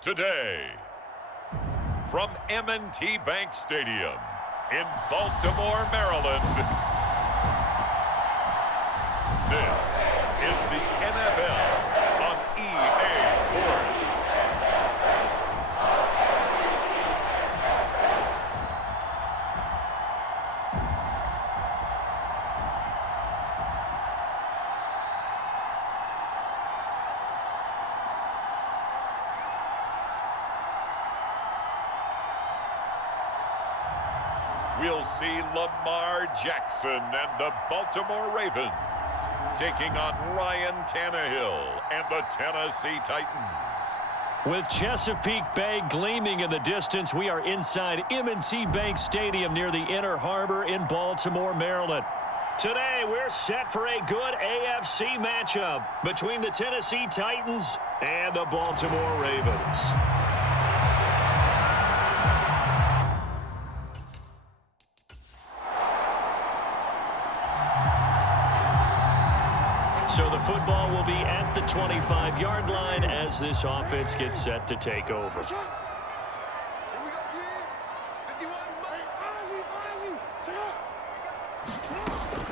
Today, from M&T Bank Stadium in Baltimore, Maryland, this is the NFL on EA Sports. We'll see Lamar Jackson and the Baltimore Ravens taking on Ryan Tannehill and the Tennessee Titans. With Chesapeake Bay gleaming in the distance, we are inside M&T Bank Stadium near the Inner Harbor in Baltimore, Maryland. Today, we're set for a good AFC matchup between the Tennessee Titans and the Baltimore Ravens. So the football will be at the 25-yard line as this offense gets set to take over.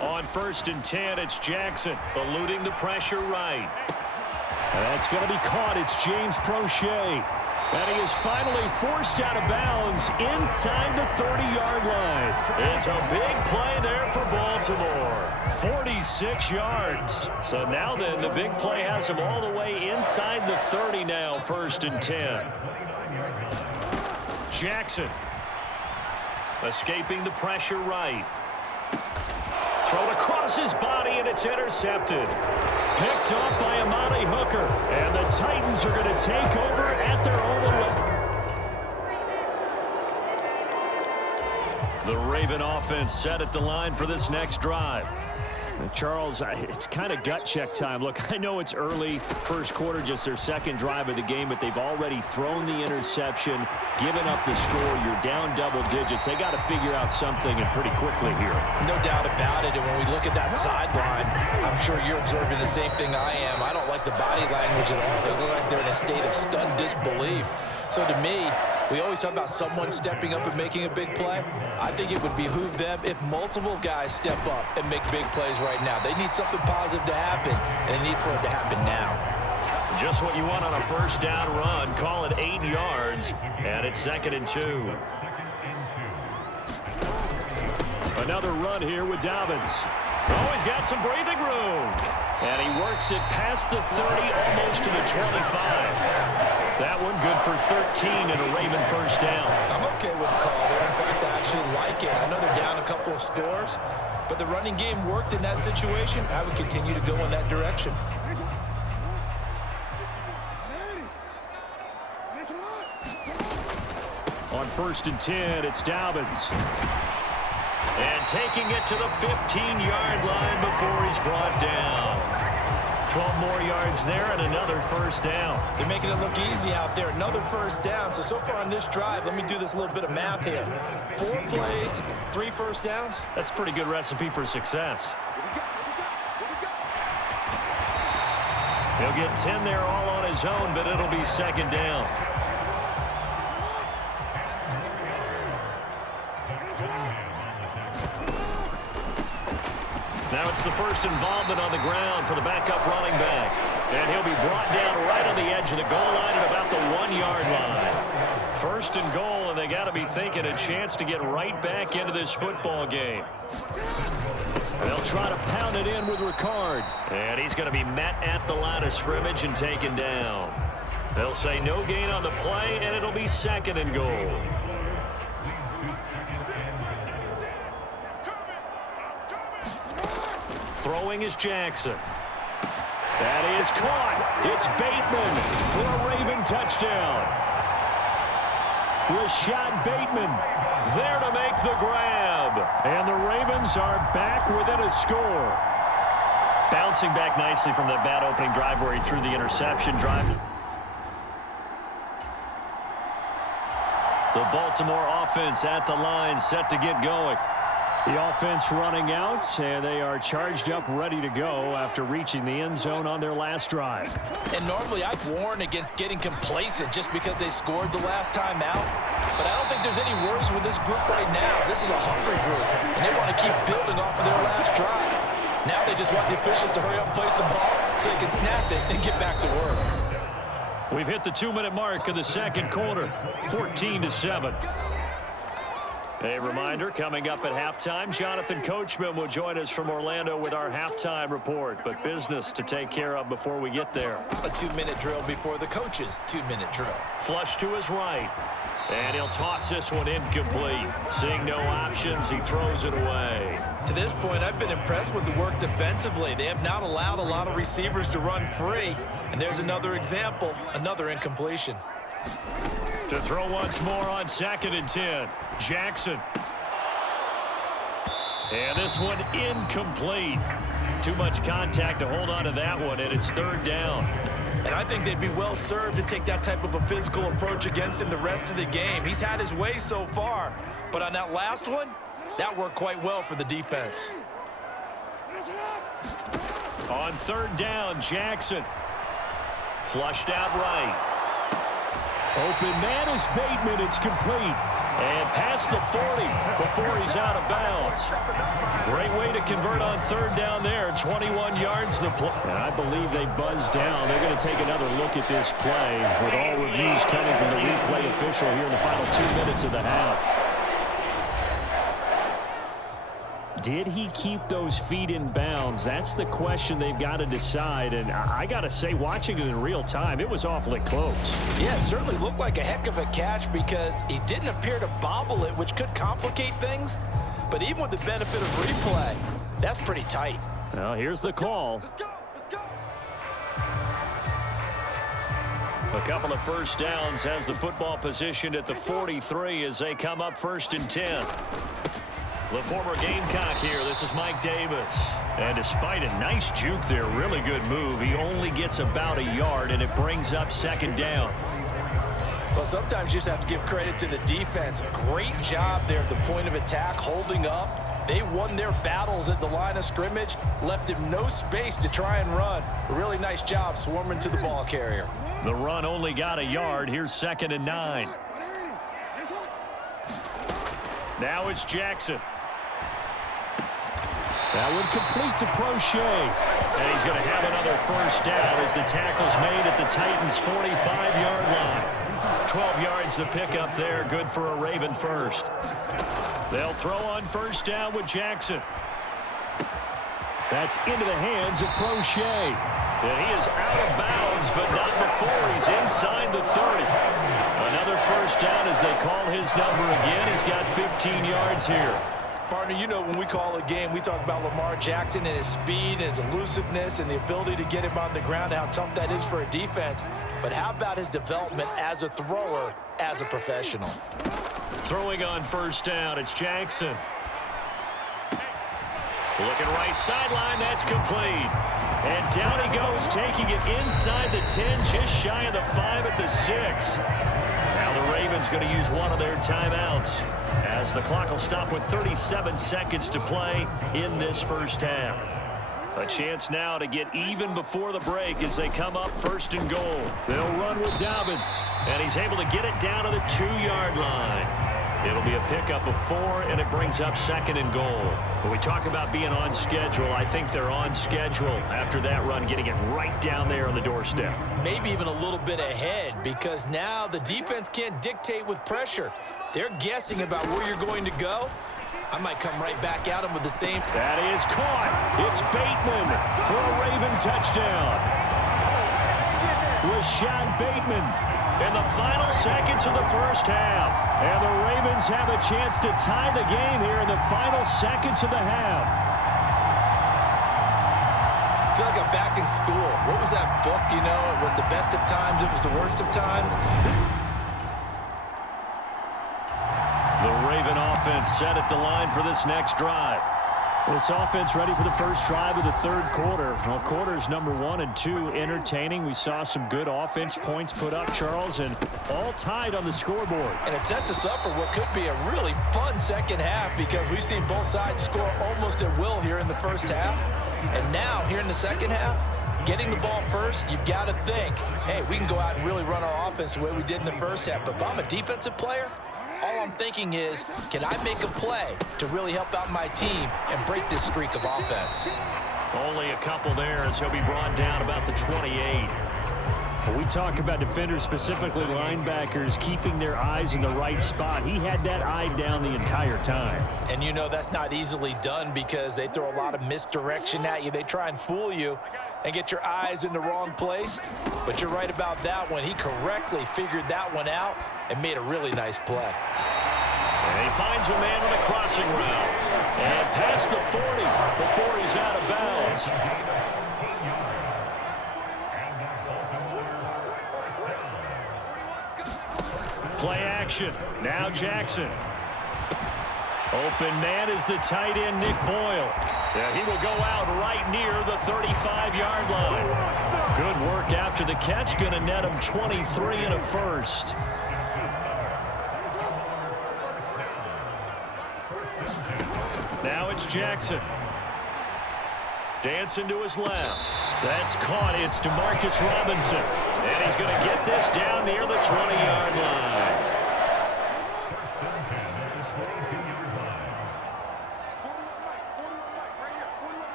On 1st and 10, it's Jackson eluding the pressure right. And that's going to be caught. It's James Prochet. And he is finally forced out of bounds inside the 30-yard line. It's a big play there for Baltimore. 46 yards. So now then, the big play has him all the way inside the 30 now, 1st and 10. Jackson escaping the pressure right. Thrown across his body, and it's intercepted. Picked up by Amani Hooker. And the Titans are going to take over at their own 11. The Raven offense set at the line for this next drive. Charles, it's kind of gut check time. Look, I know it's early, first quarter, just their second drive of the game, but they've already thrown the interception, given up the score. You're down double digits. They got to figure out something, and pretty quickly here. No doubt about it. And when we look at that sideline, I'm sure you're observing the same thing I am. I don't like the body language at all. They look like they're in a state of stunned disbelief. So to me, we always talk about someone stepping up and making a big play. I think it would behoove them if multiple guys step up and make big plays right now. They need something positive to happen, and they need for it to happen now. Just what you want on a first down run. Call it 8 yards, and it's 2nd and 2. Another run here with Dobbins. Oh, he's got some breathing room. And he works it past the 30, almost to the 25. That one good for 13 and a Raven first down. I'm okay with the call there. In fact, I actually like it. I know they're down a couple of scores, but the running game worked in that situation. I would continue to go in that direction. On 1st and 10, it's Dobbins. And taking it to the 15-yard line before he's brought down. 12 more yards there and another first down. They're making it look easy out there. Another first down. So far on this drive, let me do this little bit of math here. 4 plays, 3 first downs. That's a pretty good recipe for success. He'll get 10 there all on his own, but it'll be 2nd down. Now it's the first involvement on the ground for the backup running back. And he'll be brought down right on the edge of the goal line at about the 1-yard line. 1st and goal, and they got to be thinking a chance to get right back into this football game. They'll try to pound it in with Ricard. And he's going to be met at the line of scrimmage and taken down. They'll say no gain on the play, and it'll be 2nd and goal. Throwing is Jackson. That is caught. It's Bateman for a Raven touchdown. Rashad Bateman there to make the grab. And the Ravens are back within a score. Bouncing back nicely from that bad opening drive where he threw the interception drive. The Baltimore offense at the line, set to get going. The offense running out, and they are charged up, ready to go after reaching the end zone on their last drive. And normally I'd warn against getting complacent just because they scored the last time out. But I don't think there's any worries with this group right now. This is a hungry group, and they want to keep building off of their last drive. Now they just want the officials to hurry up and place the ball so they can snap it and get back to work. We've hit the 2-minute mark of the second quarter, 14-7. A reminder, coming up at halftime, Jonathan Coachman will join us from Orlando with our halftime report, but business to take care of before we get there. A 2-minute drill before the coach's 2-minute drill. Flush to his right, and he'll toss this one incomplete. Seeing no options, he throws it away. To this point, I've been impressed with the work defensively. They have not allowed a lot of receivers to run free, and there's another example, another incompletion. To throw once more on 2nd and 10. Jackson. And this one incomplete. Too much contact to hold on to that one, and it's 3rd down. And I think they'd be well served to take that type of a physical approach against him the rest of the game. He's had his way so far, but on that last one, that worked quite well for the defense. On 3rd down, Jackson. Flushed out right. Open man is Bateman. It's complete. And past the 40 before he's out of bounds. Great way to convert on 3rd down there. 21 yards the play. And I believe they buzzed down. They're going to take another look at this play with all reviews coming from the replay official here in the final 2 minutes of the half. Did he keep those feet in bounds? That's the question they've got to decide. And I got to say, watching it in real time, it was awfully close. Yeah, it certainly looked like a heck of a catch because he didn't appear to bobble it, which could complicate things. But even with the benefit of replay, that's pretty tight. Well, here's the call. A couple of first downs has the football positioned at the 43 as they come up 1st and 10. The former Gamecock here. This is Mike Davis. And despite a nice juke there, really good move, he only gets about a yard, and it brings up 2nd down. Well, sometimes you just have to give credit to the defense. Great job there at the point of attack, holding up. They won their battles at the line of scrimmage, left him no space to try and run. A really nice job swarming to the ball carrier. The run only got a yard. Here's 2nd and 9. Now it's Jackson. That one complete to Prochet. And he's going to have another first down as the tackle's made at the Titans' 45-yard line. 12 yards the pickup there, good for a Raven first. They'll throw on first down with Jackson. That's into the hands of Prochet. And he is out of bounds, but not before he's inside the 30. Another first down as they call his number again. He's got 15 yards here. Partner, you know when we call a game, we talk about Lamar Jackson and his speed and his elusiveness and the ability to get him on the ground, how tough that is for a defense. But how about his development as a thrower, as a professional? Throwing on first down, it's Jackson. Looking right sideline, that's complete. And down he goes, taking it inside the 10, just shy of the 5 at the 6. Now the Ravens going to use one of their timeouts as the clock will stop with 37 seconds to play in this first half. A chance now to get even before the break as they come up 1st and goal. They'll run with Dobbins, and he's able to get it down to the 2-yard line. It'll be a pickup of 4, and it brings up 2nd and goal. When we talk about being on schedule, I think they're on schedule after that run, getting it right down there on the doorstep. Maybe even a little bit ahead because now the defense can't dictate with pressure. They're guessing about where you're going to go. I might come right back at him with the same. That is caught. It's Bateman for a Raven touchdown. Rashad Bateman in the final seconds of the first half. And the Ravens have a chance to tie the game here in the final seconds of the half. I feel like I'm back in school. What was that book, you know? It was the best of times, it was the worst of times. The Raven offense set at the line for this next drive. This offense ready for the first drive of the third quarter. Well, quarters number 1 and 2 entertaining. We saw some good offense points put up, Charles, and all tied on the scoreboard. And it sets us up for what could be a really fun second half because we've seen both sides score almost at will here in the first half. And now, here in the second half, getting the ball first, you've got to think, hey, we can go out and really run our offense the way we did in the first half. But if I'm a defensive player, all I'm thinking is, can I make a play to really help out my team and break this streak of offense? Only a couple there as he'll be brought down about the 28. When we talk about defenders, specifically linebackers, keeping their eyes in the right spot, he had that eye down the entire time. And you know that's not easily done because they throw a lot of misdirection at you. They try and fool you and get your eyes in the wrong place. But you're right about that one. He correctly figured that one out and made a really nice play. And he finds a man on a crossing route. And past the 40 before he's out of bounds. Play action. Now Jackson. Open man is the tight end, Nick Boyle. Yeah, he will go out right near the 35-yard line. Good work after the catch. Going to net him 23 and a first. Now it's Jackson. Dancing to his left. That's caught. It's DeMarcus Robinson. And he's going to get this down near the 20-yard line.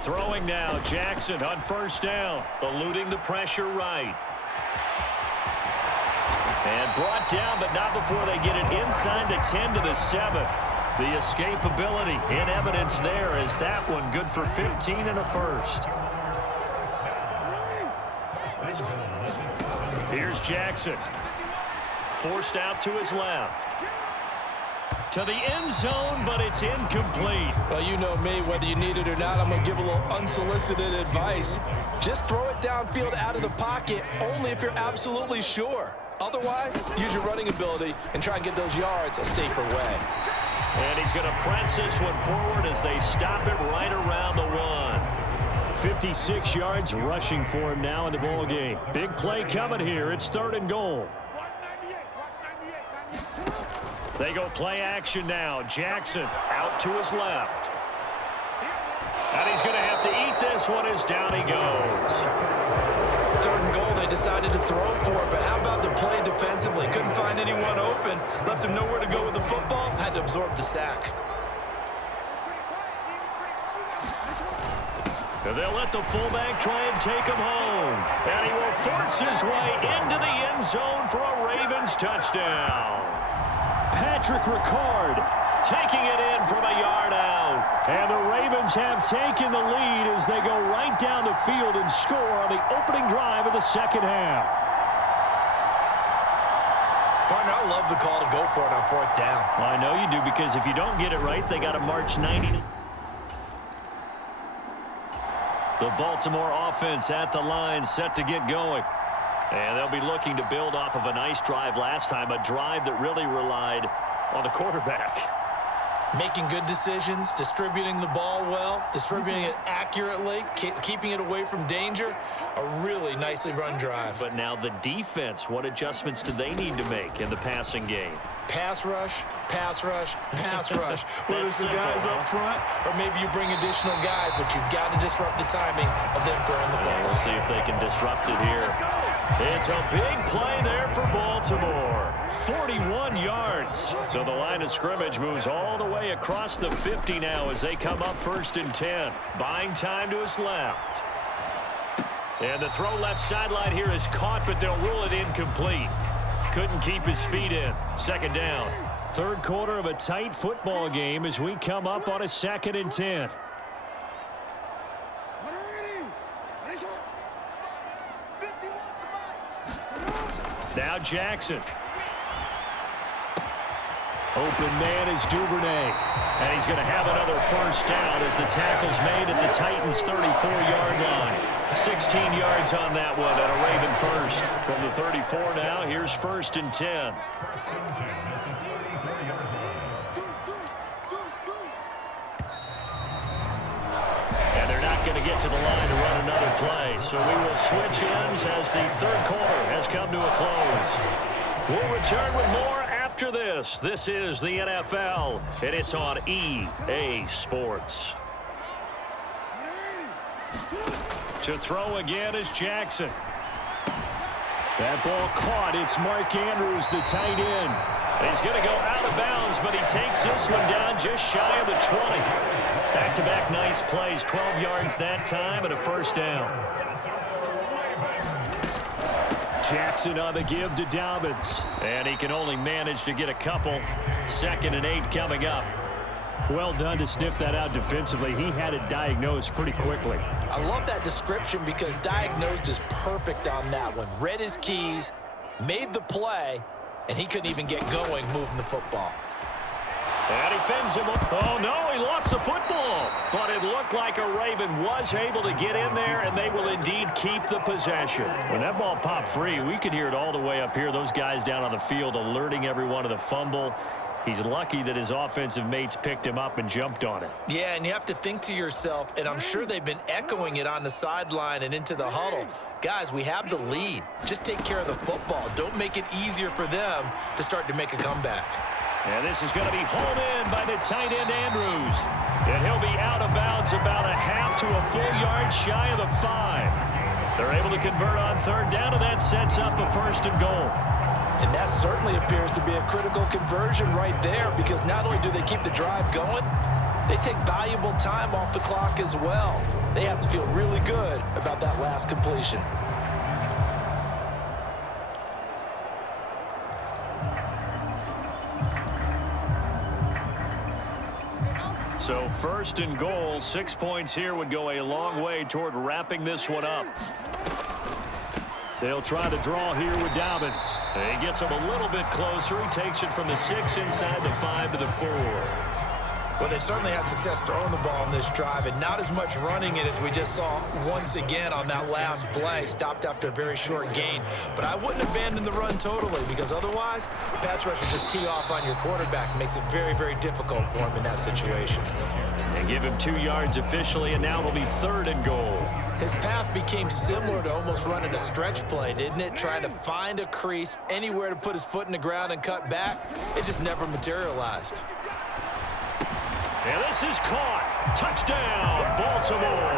Throwing now, Jackson on first down, eluding the pressure right. And brought down, but not before they get it inside the 10 to the 7. The escapability in evidence there as that one good for 15 and a first. Here's Jackson. Forced out to his left. To the end zone, but it's incomplete. Well, you know me, whether you need it or not, I'm going to give a little unsolicited advice. Just throw it downfield out of the pocket, only if you're absolutely sure. Otherwise, use your running ability and try and get those yards a safer way. And he's going to press this one forward as they stop it right around the 1. 56 yards rushing for him now in the ball game. Big play coming here. It's 3rd and goal. They go play action now. Jackson out to his left. And he's going to have to eat this one as down he goes. 3rd and goal, they decided to throw for it, but how about the play defensively? Couldn't find anyone open, left him nowhere to go with the football, had to absorb the sack. And they'll let the fullback try and take him home. And he will force his way into the end zone for a Ravens touchdown. Patrick Ricard taking it in from a yard out. And the Ravens have taken the lead as they go right down the field and score on the opening drive of the second half. Partner, I love the call to go for it on 4th down. Well, I know you do, because if you don't get it right, they got to march 90. The Baltimore offense at the line, set to get going. And they'll be looking to build off of a nice drive last time, a drive that really relied on the quarterback. Making good decisions, distributing the ball well, distributing it accurately, keeping it away from danger. A really nicely run drive. But now the defense, what adjustments do they need to make in the passing game? Pass rush, pass rush, pass rush. Whether it's the guys up front or maybe you bring additional guys, but you've got to disrupt the timing of them throwing the ball. We'll see if they can disrupt it here. It's a big play there for Baltimore. 41 yards. So the line of scrimmage moves all the way across the 50 now as they come up 1st and 10. Buying time to his left. And the throw left sideline here is caught, but they'll rule it incomplete. Couldn't keep his feet in. 2nd down. 3rd quarter of a tight football game as we come up on a 2nd and 10. Now Jackson. Open man is Duvernay. And he's going to have another first down as the tackle's made at the Titans' 34-yard line. 16 yards on that one and a Raven first. From the 34 now, here's 1st and 10. And they're not going to get to the line to run another play. So we will switch ends as the third quarter has come to a close. We'll return with more after this. This is the NFL, and it's on EA Sports. To throw again is Jackson. That ball caught. It's Mark Andrews, the tight end. He's going to go out of bounds, but he takes this one down just shy of the 20. Back-to-back nice plays, 12 yards that time and a first down. Jackson on the give to Dobbins. And he can only manage to get a couple. 2nd and 8 coming up. Well done to sniff that out defensively. He had it diagnosed pretty quickly. I love that description because diagnosed is perfect on that one. Read his keys, made the play, and he couldn't even get going moving the football. And he fends him up. Oh, no, he lost the football. But it looked like a Raven was able to get in there, and they will indeed keep the possession. When that ball popped free, we could hear it all the way up here. Those guys down on the field alerting everyone of the fumble. He's lucky that his offensive mates picked him up and jumped on it. Yeah, and you have to think to yourself, and I'm sure they've been echoing it on the sideline and into the huddle. Guys, we have the lead. Just take care of the football. Don't make it easier for them to start to make a comeback. And this is going to be hauled in by the tight end Andrews. And he'll be out of bounds about a half to a full yard shy of the 5. They're able to convert on 3rd down, and that sets up a 1st and goal. And that certainly appears to be a critical conversion right there because not only do they keep the drive going, they take valuable time off the clock as well. They have to feel really good about that last completion. So 1st and goal, 6 points here would go a long way toward wrapping this one up. They'll try to draw here with Dobbins. He gets him a little bit closer. He takes it from the 6 inside the 5 to the 4. Well, they certainly had success throwing the ball on this drive, and not as much running it as we just saw once again on that last play. Stopped after a very short gain. But I wouldn't abandon the run totally because otherwise, pass rushers just tee off on your quarterback. Makes it very, very difficult for him in that situation. They give him 2 yards officially, and now it'll be 3rd and goal. His path became similar to almost running a stretch play, didn't it? Trying to find a crease, anywhere to put his foot in the ground and cut back. It just never materialized. And this is caught. Touchdown, Baltimore.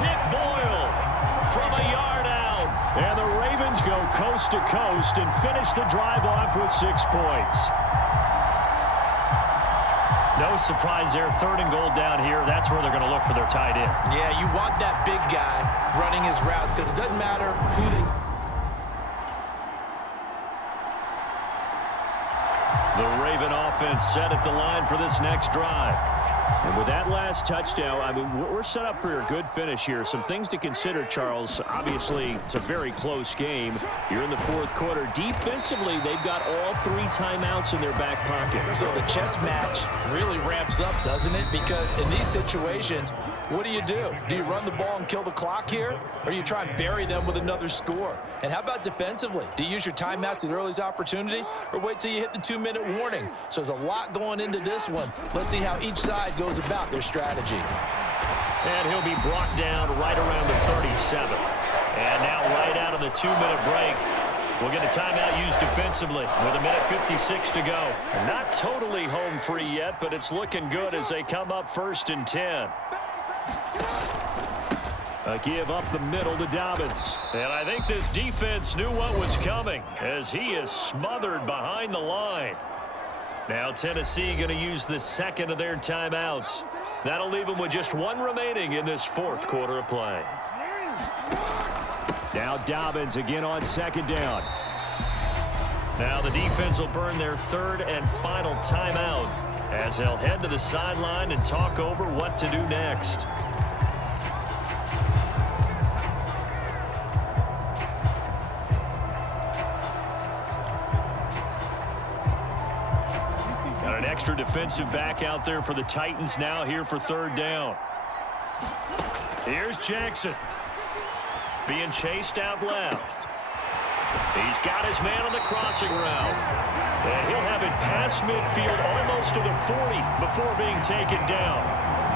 Nick Boyle from a yard out. And the Ravens go coast to coast and finish the drive off with 6 points. No surprise there. 3rd and goal down here. That's where they're going to look for their tight end. Yeah, you want that big guy running his routes because it doesn't matter who they... The Raven offense set at the line for this next drive. And with that last touchdown, I mean, we're set up for a good finish here. Some things to consider, Charles. Obviously, it's a very close game. You're in the 4th quarter. Defensively, they've got all 3 timeouts in their back pocket. So the chess match really ramps up, doesn't it? Because in these situations, what do? Do you run the ball and kill the clock here? Or do you try and bury them with another score? And how about defensively? Do you use your timeouts at earliest opportunity? Or wait till you hit the 2-minute warning? So there's a lot going into this one. Let's see how each side goes about their strategy. And he'll be brought down right around the 37. And now right out of the 2-minute break, we'll get a timeout used defensively with 1:56 to go. Not totally home free yet, but it's looking good as they come up 1st and 10. A give up the middle to Dobbins. And I think this defense knew what was coming as he is smothered behind the line. Now Tennessee going to use the 2nd of their timeouts. That'll leave them with just 1 remaining in this 4th quarter of play. Now Dobbins again on 2nd down. Now the defense will burn their 3rd and final timeout as they'll head to the sideline and talk over what to do next. And an extra defensive back out there for the Titans now here for third down. Here's Jackson. Being chased out left. He's got his man on the crossing route. And he'll have it past midfield almost to the 40 before being taken down.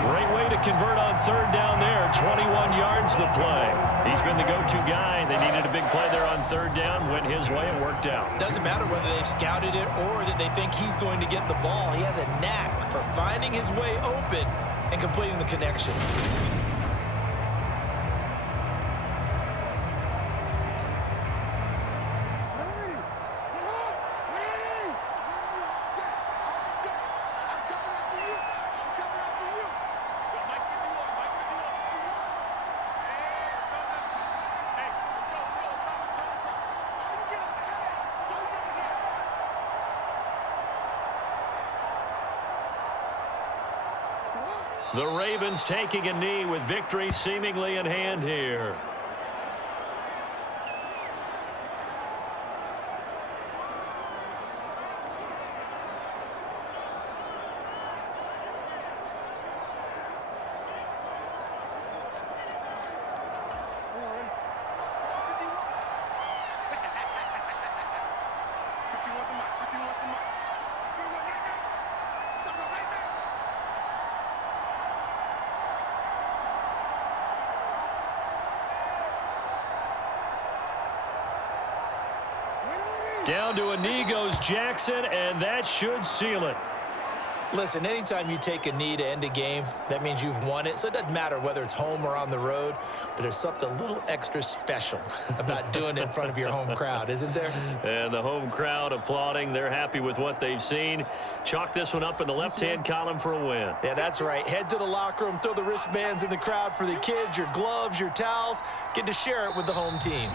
Great way to convert on third down there. 21 yards the play. He's been the go-to guy. They needed a big play there on third down. Went his way and worked out. Doesn't matter whether they've scouted it or that they think he's going to get the ball. He has a knack for finding his way open and completing the connection. The Ravens taking a knee with victory seemingly in hand here. Down to a knee goes Jackson, and that should seal it. Listen, anytime you take a knee to end a game, that means you've won it. So it doesn't matter whether it's home or on the road, but there's something a little extra special about doing it in front of your home crowd, isn't there? And the home crowd applauding. They're happy with what they've seen. Chalk this one up in the left-hand column for a win. Yeah, that's right. Head to the locker room, throw the wristbands in the crowd for the kids, your gloves, your towels. Get to share it with the home team.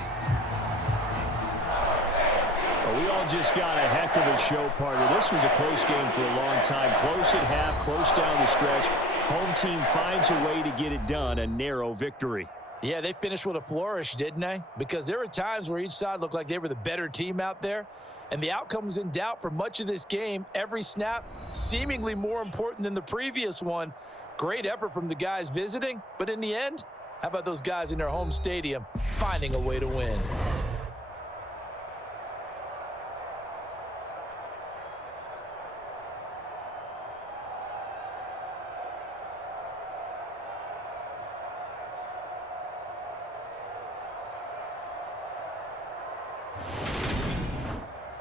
We all just got a heck of a show, partner. This was a close game for a long time. Close at half, close down the stretch. Home team finds a way to get it done, a narrow victory. Yeah, they finished with a flourish, didn't they? Because there were times where each side looked like they were the better team out there. And the outcome was in doubt for much of this game. Every snap seemingly more important than the previous one. Great effort from the guys visiting. But in the end, how about those guys in their home stadium finding a way to win?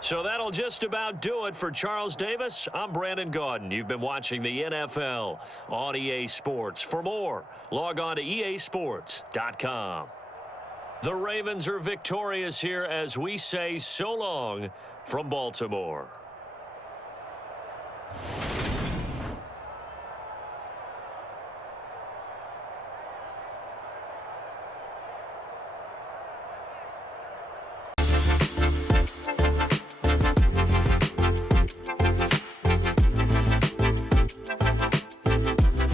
So that'll just about do it for Charles Davis. I'm Brandon Gaudin. You've been watching the NFL on EA Sports. For more, log on to easports.com. The Ravens are victorious here as we say so long from Baltimore.